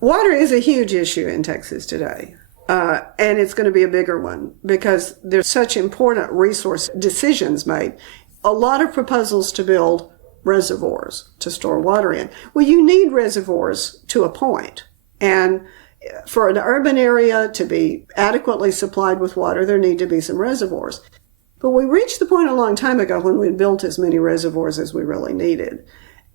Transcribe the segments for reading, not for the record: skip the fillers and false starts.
Water is a huge issue in Texas today. And it's going to be a bigger one because there's such important resource decisions made. A lot of proposals to build reservoirs to store water in. Well, you need reservoirs to a point. And for an urban area to be adequately supplied with water, there need to be some reservoirs. But we reached the point a long time ago when we built as many reservoirs as we really needed.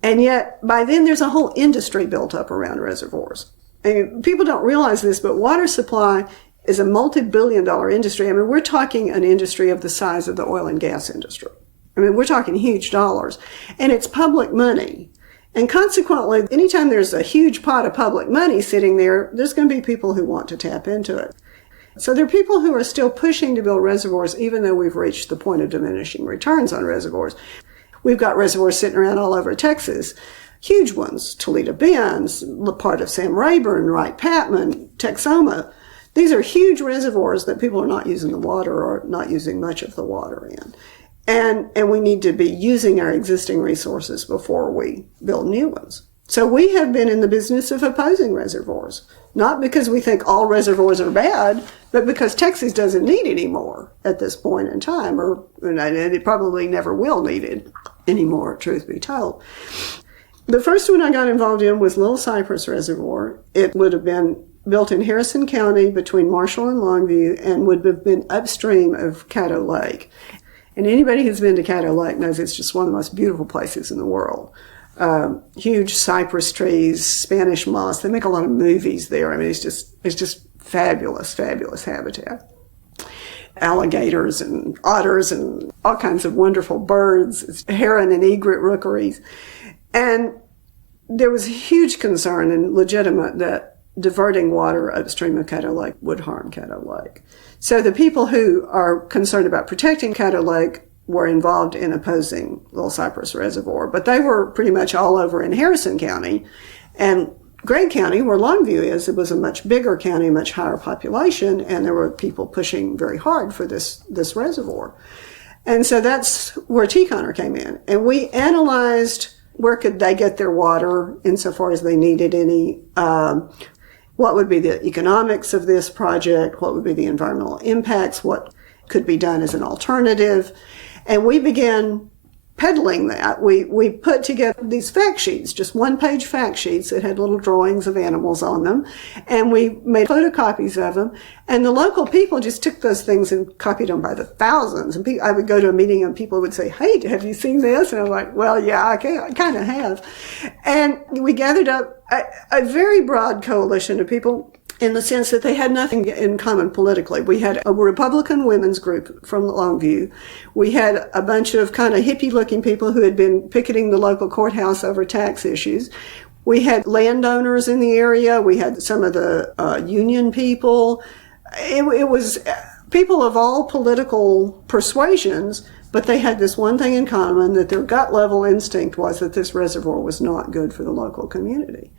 And yet, by then, there's a whole industry built up around reservoirs. And people don't realize this, but water supply is a multi-billion-dollar industry. I mean, we're talking an industry of the size of the oil and gas industry. I mean, we're talking huge dollars. And it's public money. And consequently, anytime there's a huge pot of public money sitting there, there's going to be people who want to tap into it. So there are people who are still pushing to build reservoirs, even though we've reached the point of diminishing returns on reservoirs. We've got reservoirs sitting around all over Texas, huge ones, Toledo Bends, part of Sam Rayburn, Wright-Patman, Texoma. These are huge reservoirs that people are not using the water or not using much of the water in. And we need to be using our existing resources before we build new ones. So we have been in the business of opposing reservoirs, not because we think all reservoirs are bad, but because Texas doesn't need any more at this point in time, and it probably never will need it anymore, truth be told. The first one I got involved in was Little Cypress Reservoir. It would have been built in Harrison County between Marshall and Longview and would have been upstream of Caddo Lake. And anybody who's been to Caddo Lake knows it's just one of the most beautiful places in the world. Huge cypress trees, Spanish moss. They make a lot of movies there. I mean, it's just fabulous, fabulous habitat. Alligators and otters and all kinds of wonderful birds, it's heron and egret rookeries. And there was huge concern and legitimate that diverting water upstream of Caddo Lake would harm Caddo Lake. So the people who are concerned about protecting Caddo Lake were involved in opposing Little Cypress Reservoir, but they were pretty much all over in Harrison County. And Gregg County, where Longview is, it was a much bigger county, much higher population, and there were people pushing very hard for this reservoir. And so that's where T-Conner came in. And we analyzed where could they get their water insofar as they needed any, what would be the economics of this project, what would be the environmental impacts, what could be done as an alternative. And we began peddling that. We put together these fact sheets, just one-page fact sheets that had little drawings of animals on them, and we made photocopies of them. And the local people just took those things and copied them by the thousands. And I would go to a meeting and people would say, "Hey, have you seen this?" And I'm like, "Well, yeah, I kind of have." And we gathered up a very broad coalition of people in the sense that they had nothing in common politically. We had a Republican women's group from Longview. We had a bunch of kind of hippie-looking people who had been picketing the local courthouse over tax issues. We had landowners in the area. We had some of the union people. It was people of all political persuasions, but they had this one thing in common, that their gut-level instinct was that this reservoir was not good for the local community.